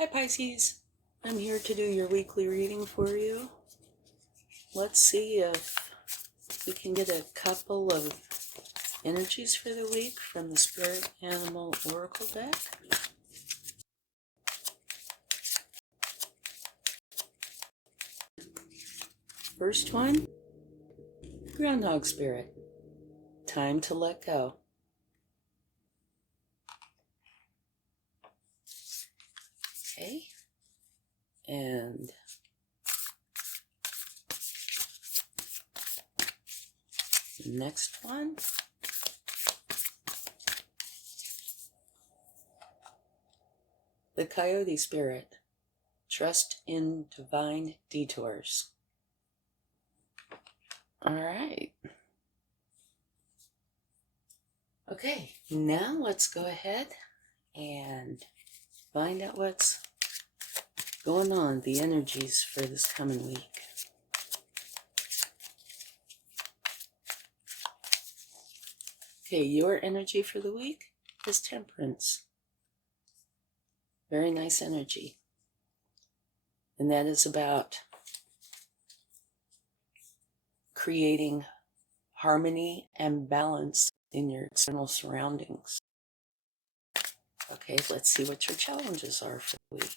Hi Pisces, I'm here to do your weekly reading for you. Let's see if we can get a couple of energies for the week from the Spirit Animal Oracle deck. First one, Groundhog Spirit, time to let go. Okay, and next one, the Coyote Spirit, trust in divine detours. All right. Okay, now let's go ahead and find out what's going on, the energies for this coming week. Okay, your energy for the week is Temperance. Very nice energy. And that is about creating harmony and balance in your external surroundings. Okay, let's see what your challenges are for the week.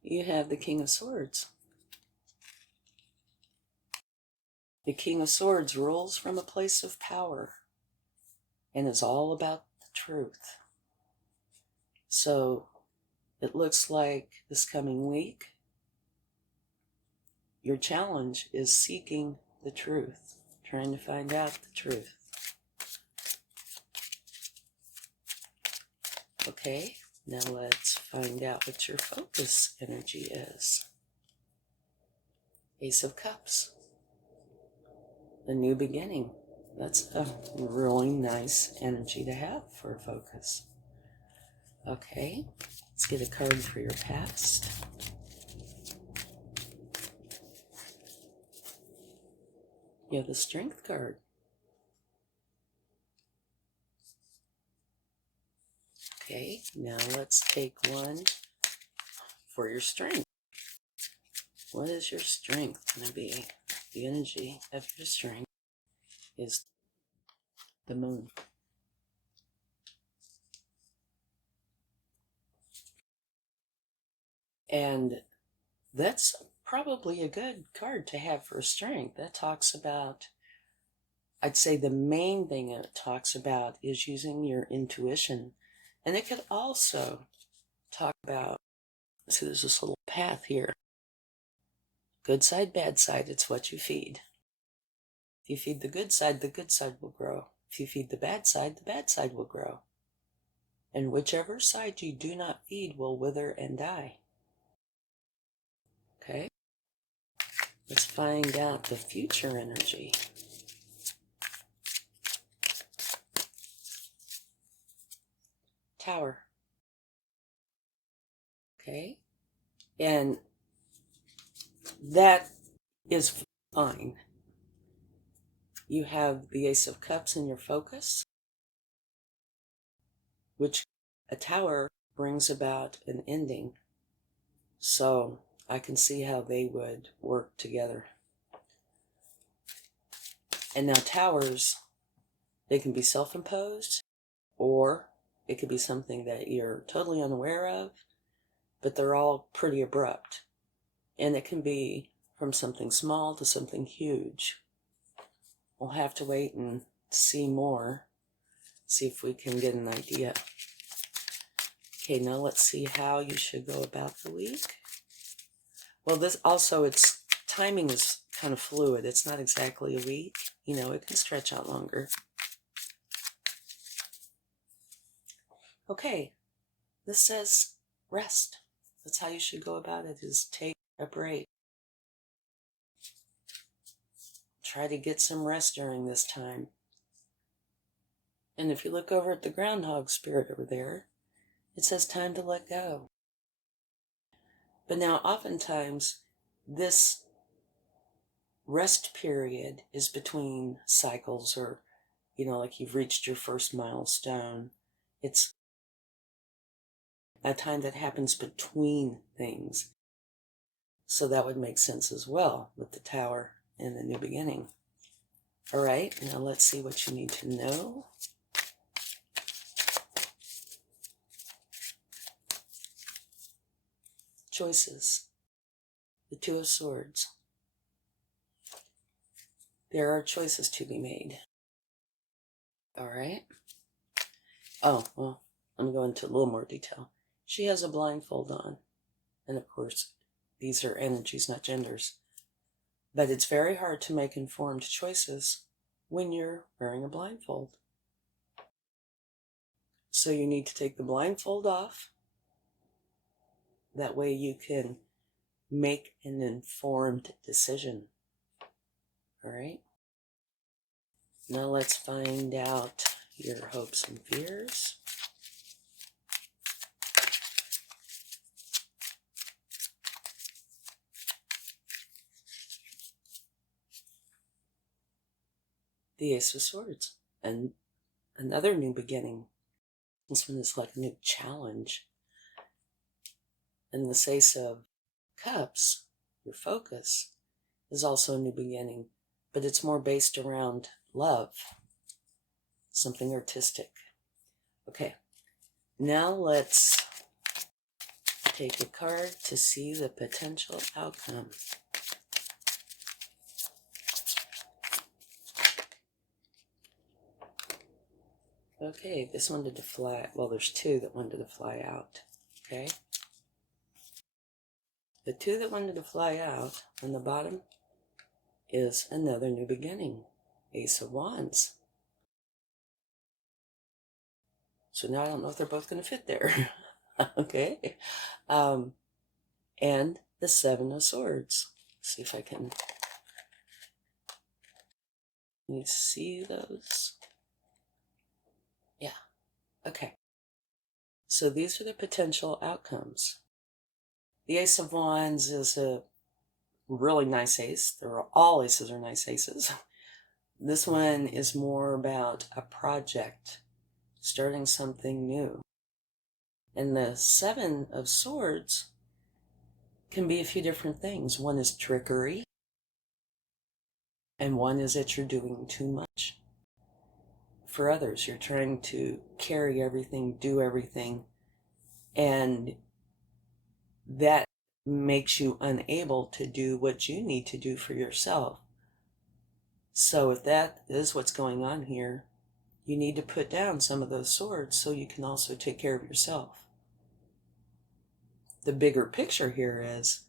You have the King of Swords. The King of Swords rules from a place of power and is all about the truth. So it looks like this coming week, your challenge is seeking the truth, trying to find out the truth. Okay, now let's find out what your focus energy is. Ace of Cups. The new beginning. That's a really nice energy to have for a focus. Okay, let's get a card for your past. You have the Strength card. Okay, now let's take one for your strength. What is your strength going to be? The energy of your strength is the Moon. And that's probably a good card to have for strength. That talks about, I'd say the main thing it talks about is using your intuition. And it could also talk about, see there's this little path here. Good side, bad side, it's what you feed. If you feed the good side will grow. If you feed the bad side will grow. And whichever side you do not feed will wither and die. Okay? Let's find out the future energy. Tower. Okay? And that is fine. You have the Ace of Cups in your focus, which a tower brings about an ending. So I can see how they would work together. And now towers, they can be self-imposed, or it could be something that you're totally unaware of, but they're all pretty abrupt. And it can be from something small to something huge. We'll have to wait and see more, see if we can get an idea. Okay, now let's see how you should go about the week. Well, this also, its timing is kind of fluid. It's not exactly a week. You know, it can stretch out longer. Okay, this says rest. That's how you should go about it, is take a break. Try to get some rest during this time. And if you look over at the Groundhog Spirit over there, it says time to let go. But now oftentimes this rest period is between cycles, or like you've reached your first milestone. It's a time that happens between things. So that would make sense as well with the Tower and the new beginning. All right, now let's see what you need to know. Choices. The Two of Swords. There are choices to be made. All right. Oh, well, let me go into a little more detail. She has a blindfold on. And of course, these are energies, not genders. But it's very hard to make informed choices when you're wearing a blindfold. So you need to take the blindfold off. That way you can make an informed decision. All right? Now let's find out your hopes and fears. The Ace of Swords. And another new beginning. This one is like a new challenge. And the Ace of Cups, your focus, is also a new beginning. But it's more based around love. Something artistic. Okay. Now let's take a card to see the potential outcome. Okay, this wanted to fly. Well, there's two that wanted to fly out. Okay. The two that wanted to fly out on the bottom is another new beginning. Ace of Wands. So now I don't know if they're both going to fit there. Okay. And the Seven of Swords. Let's see if I can you see those. Yeah. Okay. So these are the potential outcomes. The Ace of Wands is a really nice ace. All aces are nice aces. This one is more about a project, starting something new. And the Seven of Swords can be a few different things. One is trickery, and one is that you're doing too much. For others, you're trying to carry everything, do everything, and that makes you unable to do what you need to do for yourself. So if that is what's going on here, you need to put down some of those swords so you can also take care of yourself. The bigger picture here is,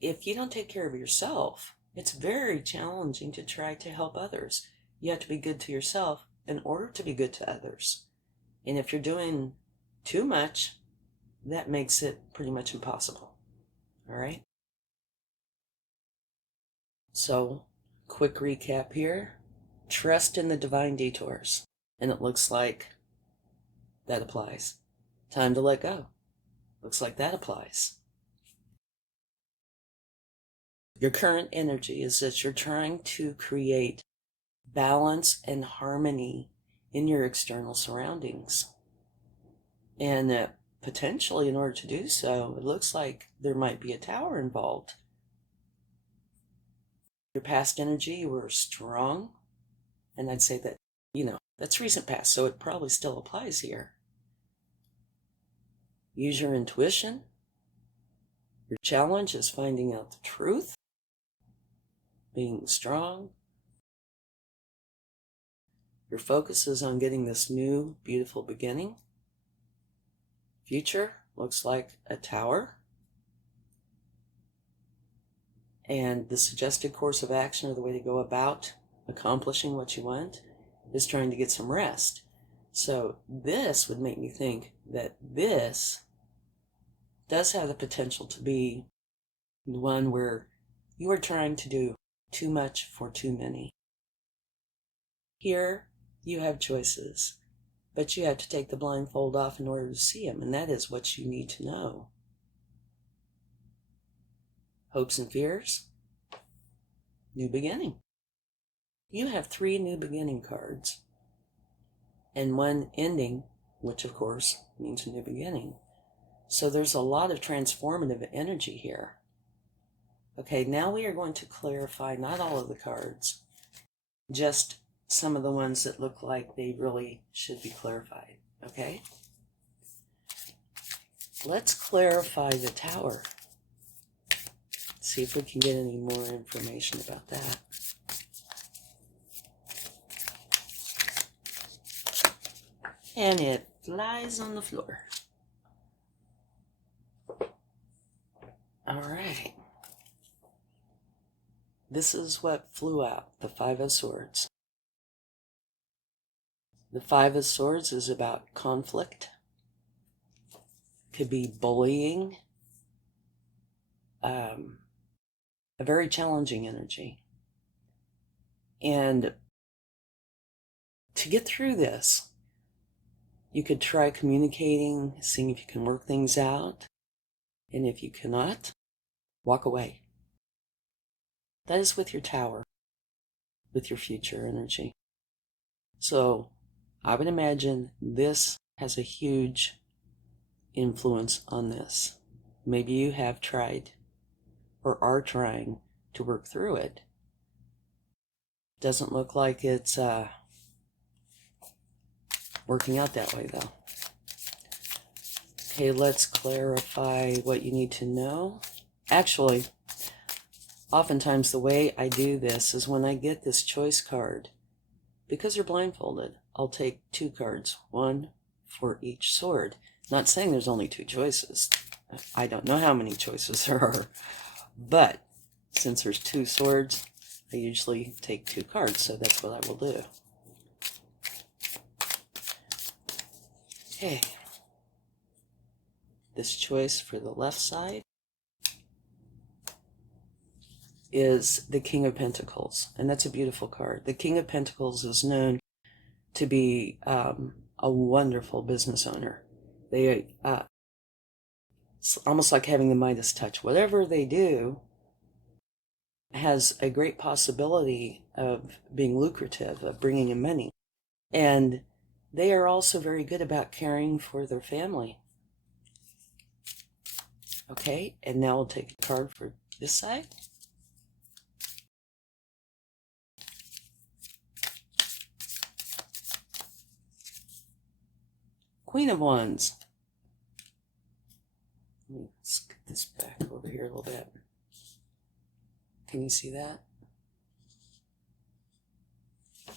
if you don't take care of yourself, it's very challenging to try to help others. You have to be good to yourself in order to be good to others. And if you're doing too much, that makes it pretty much impossible. All right? So, quick recap here. Trust in the divine detours. And it looks like that applies. Time to let go. Looks like that applies. Your current energy is that you're trying to create balance and harmony in your external surroundings. And potentially, in order to do so, it looks like there might be a tower involved. Your past energy, you were strong. And I'd say that, that's recent past, so it probably still applies here. Use your intuition. Your challenge is finding out the truth, being strong. Your focus is on getting this new, beautiful beginning. Future looks like a tower. And the suggested course of action, or the way to go about accomplishing what you want, is trying to get some rest. So this would make me think that this does have the potential to be the one where you are trying to do too much for too many. Here, you have choices, but you have to take the blindfold off in order to see them, and that is what you need to know. Hopes and fears, new beginning. you have 3 new beginning cards and 1 ending, which of course means a new beginning. So there's a lot of transformative energy here. Okay, now we are going to clarify not all of the cards, just some of the ones that look like they really should be clarified. Okay? Let's clarify the Tower. See if we can get any more information about that. And it flies on the floor. All right. This is what flew out, the 5 of Swords. The 5 of Swords is about conflict. Could be bullying. A very challenging energy. And to get through this, you could try communicating, seeing if you can work things out. And if you cannot, walk away. That is with your Tower, with your future energy. So I would imagine this has a huge influence on this. Maybe you have tried or are trying to work through it. Doesn't look like it's working out that way though. Okay, let's clarify what you need to know. Actually, oftentimes the way I do this is when I get this choice card, because you're blindfolded, I'll take 2 cards, 1 for each sword. Not saying there's only 2 choices. I don't know how many choices there are. But since there's 2 swords, I usually take 2 cards, so that's what I will do. Okay. This choice for the left side is the King of Pentacles, and that's a beautiful card. The King of Pentacles is known to be a wonderful business owner. They it's almost like having the Midas touch. Whatever they do has a great possibility of being lucrative, of bringing in money. And they are also very good about caring for their family. Okay, and now we'll take a card for this side. Queen of Wands. Let me scoot this back over here a little bit. Can you see that?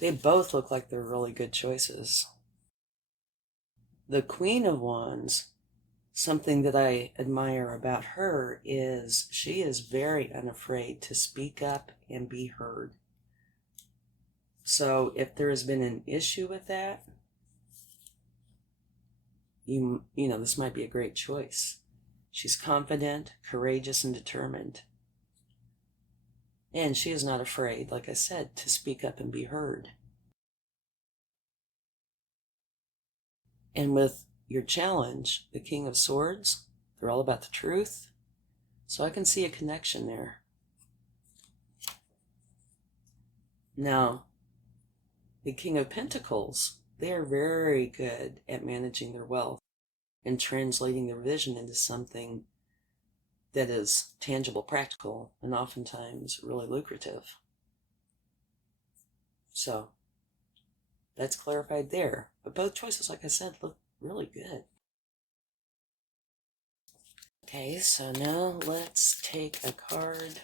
They both look like they're really good choices. The Queen of Wands, something that I admire about her is she is very unafraid to speak up and be heard. So if there has been an issue with that, you know, this might be a great choice. She's confident, courageous, and determined. And she is not afraid, like I said, to speak up and be heard. And with your challenge, the King of Swords, they're all about the truth. So I can see a connection there. Now, the King of Pentacles, they are very good at managing their wealth and translating their vision into something that is tangible, practical, and oftentimes really lucrative. So that's clarified there. But both choices, like I said, look really good. Okay, so now let's take a card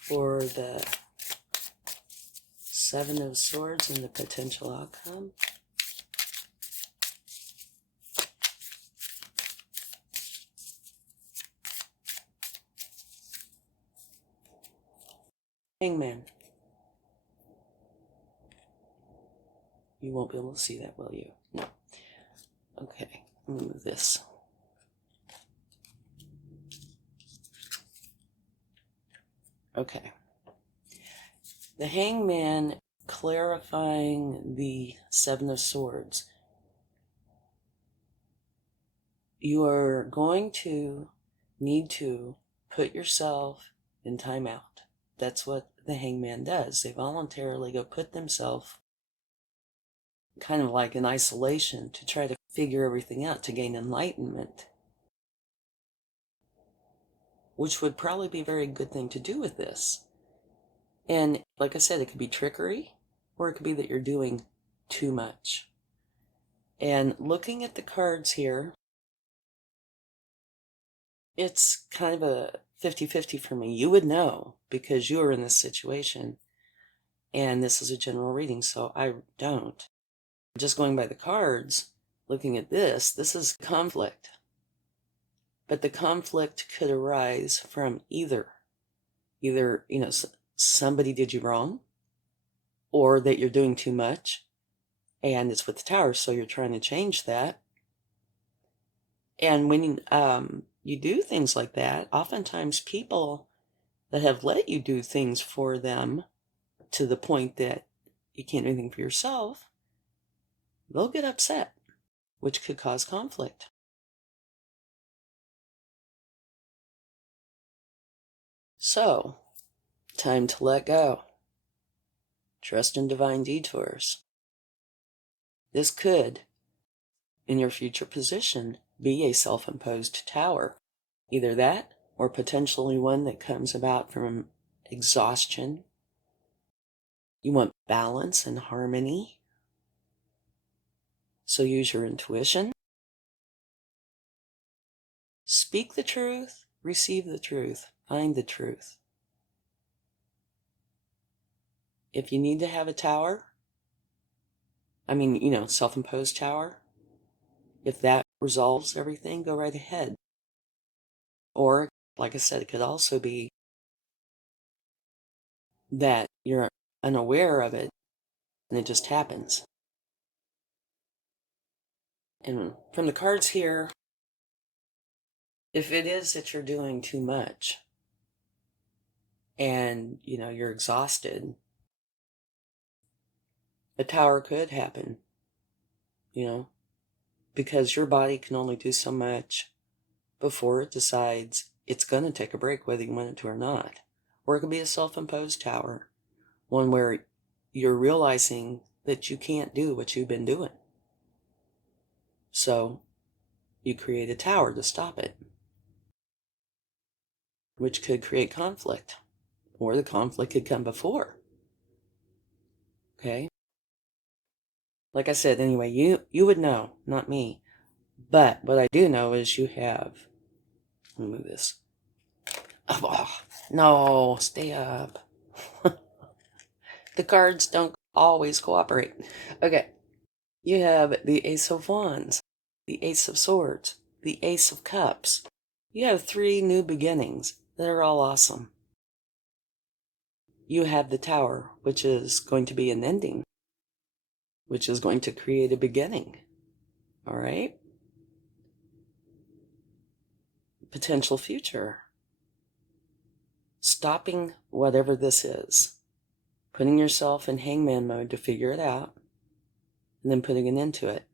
for the 7 of Swords and the potential outcome. Hangman. You won't be able to see that, will you? No. Okay, let me move this. Okay. The Hangman, clarifying the 7 of Swords. You are going to need to put yourself in timeout. That's what the Hangman does. They voluntarily go put themselves kind of like in isolation to try to figure everything out, to gain enlightenment, which would probably be a very good thing to do with this. And like I said, it could be trickery, or it could be that you're doing too much. And looking at the cards here, it's kind of a 50-50 for me. You would know because you are in this situation. And this is a general reading, so I don't. Just going by the cards, looking at this is conflict. But the conflict could arise from either, somebody did you wrong, or that you're doing too much, and it's with the Tower, so you're trying to change that. And when you do things like that, oftentimes people that have let you do things for them to the point that you can't do anything for yourself, they'll get upset, which could cause conflict. So, time to let go. Trust in divine detours. This could, in your future position, be a self-imposed tower. Either that, or potentially one that comes about from exhaustion. You want balance and harmony. So use your intuition. Speak the truth, receive the truth, find the truth. If you need to have a tower, self-imposed tower, if that resolves everything, go right ahead. Or, like I said, it could also be that you're unaware of it and it just happens. And from the cards here, if it is that you're doing too much and, you're exhausted, a tower could happen, because your body can only do so much before it decides it's going to take a break, whether you want it to or not. Or it could be a self-imposed tower, one where you're realizing that you can't do what you've been doing. So you create a tower to stop it, which could create conflict, or the conflict could come before. Okay? Like I said, anyway, you would know, not me. But what I do know is you have, let me move this. Oh, no, stay up. The cards don't always cooperate. Okay. You have the Ace of Wands, the Ace of Swords, the Ace of Cups. You have 3 new beginnings that are all awesome. You have the Tower, which is going to be an ending, which is going to create a beginning. All right? Potential future. Stopping whatever this is. Putting yourself in hangman mode to figure it out, and then putting an end to it.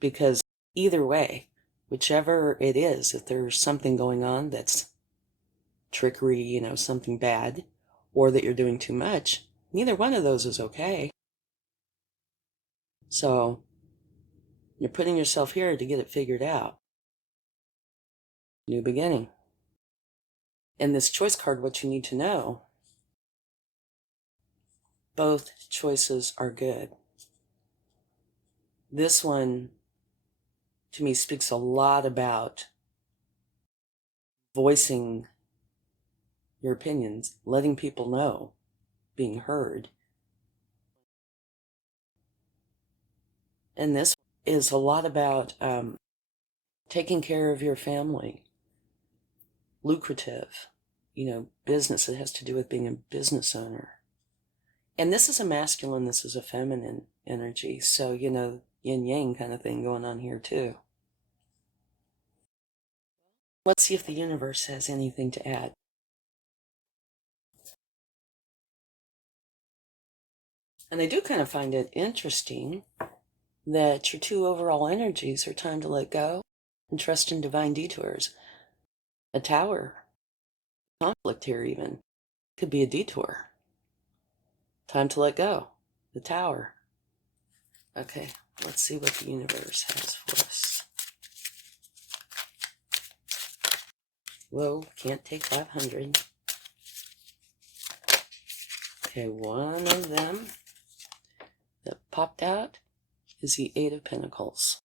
Because either way, whichever it is, if there's something going on that's trickery, something bad, or that you're doing too much, neither one of those is okay. So you're putting yourself here to get it figured out. New beginning. And this choice card, what you need to know, both choices are good. This one, to me, speaks a lot about voicing your opinions, letting people know, being heard. And this is a lot about taking care of your family. Lucrative, business. It has to do with being a business owner. And this is a masculine, this is a feminine energy. So, yin-yang kind of thing going on here too. Let's see if the universe has anything to add. And I do kind of find it interesting that your 2 overall energies are time to let go and trust in divine detours. A tower. Conflict here even. Could be a detour. Time to let go. The Tower. Okay, let's see what the universe has for us. Whoa, can't take 500. Okay, one of them that popped out is the Eight of Pentacles.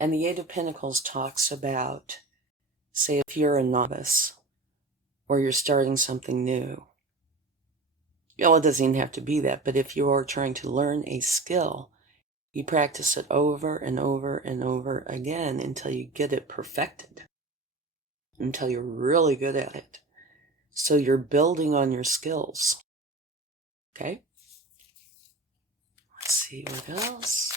And the Eight of Pentacles talks about, say, if you're a novice or you're starting something new. Well, it doesn't even have to be that, but if you're trying to learn a skill, you practice it over and over and over again until you get it perfected, until you're really good at it. So you're building on your skills. Okay? Let's see what else.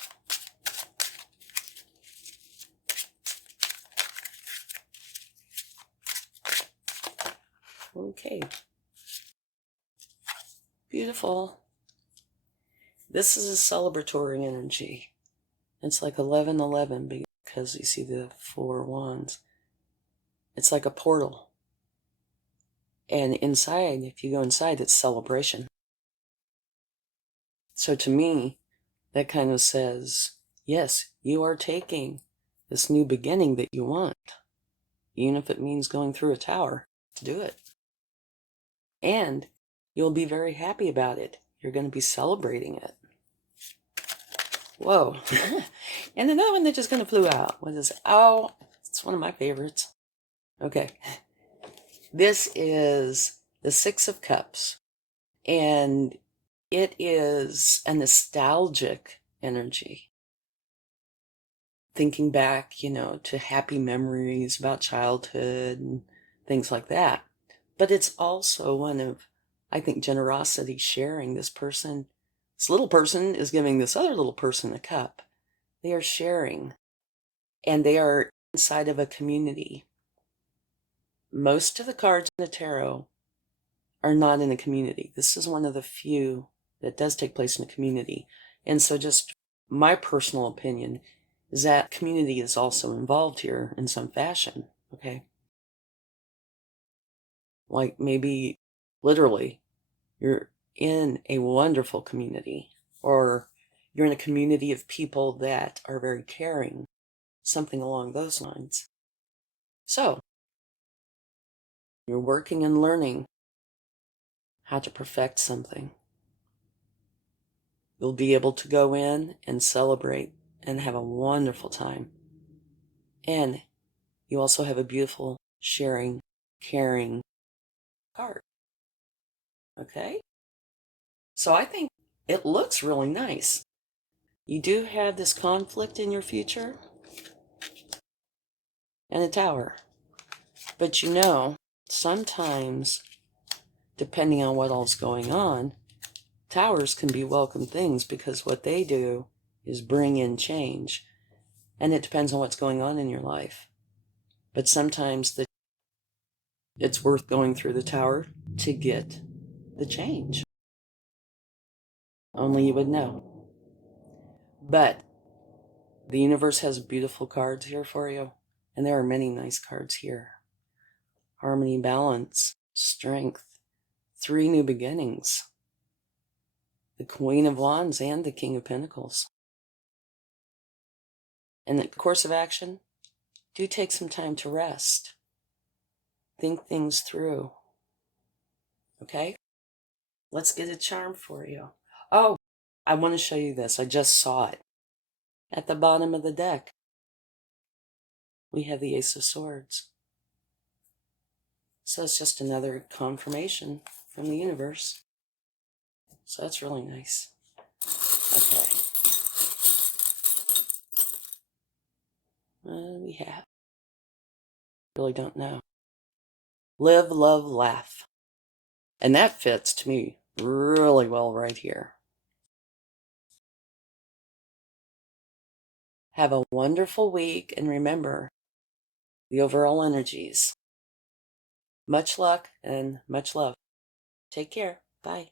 Okay. Beautiful. This is a celebratory energy. It's like 11:11 because you see the 4 wands. It's like a portal. And inside, if you go inside, it's celebration. So to me, that kind of says, yes, you are taking this new beginning that you want, even if it means going through a tower to do it. And you'll be very happy about it. You're going to be celebrating it. Whoa. And another one that just kind of flew out. What is it? Oh, it's one of my favorites. Okay. This is the Six of Cups. And it is a nostalgic energy. Thinking back, to happy memories about childhood and things like that. But it's also one of, I think, generosity, sharing. This little person is giving this other little person a cup. They are sharing, and they are inside of a community. Most of the cards in the tarot are not in a community. This is one of the few that does take place in a community. And so just my personal opinion is that community is also involved here in some fashion, okay? Like maybe literally you're in a wonderful community, or you're in a community of people that are very caring, something along those lines. So you're working and learning how to perfect something. You'll be able to go in and celebrate and have a wonderful time. And you also have a beautiful sharing, caring card. Okay? So I think it looks really nice. You do have this conflict in your future and a tower. But sometimes, depending on what all's going on, towers can be welcome things because what they do is bring in change. And it depends on what's going on in your life. But sometimes it's worth going through the tower to get the change. Only you would know. But the universe has beautiful cards here for you. And there are many nice cards here. Harmony, balance, strength, 3 new beginnings. The Queen of Wands and the King of Pentacles. In the course of action, do take some time to rest. Think things through. Okay? Let's get a charm for you. Oh, I want to show you this. I just saw it. At the bottom of the deck, we have the Ace of Swords. So it's just another confirmation from the universe. So that's really nice. Okay. We have. Really don't know. Live, love, laugh. And that fits to me really well right here. Have a wonderful week, and remember the overall energies. Much luck and much love. Take care. Bye.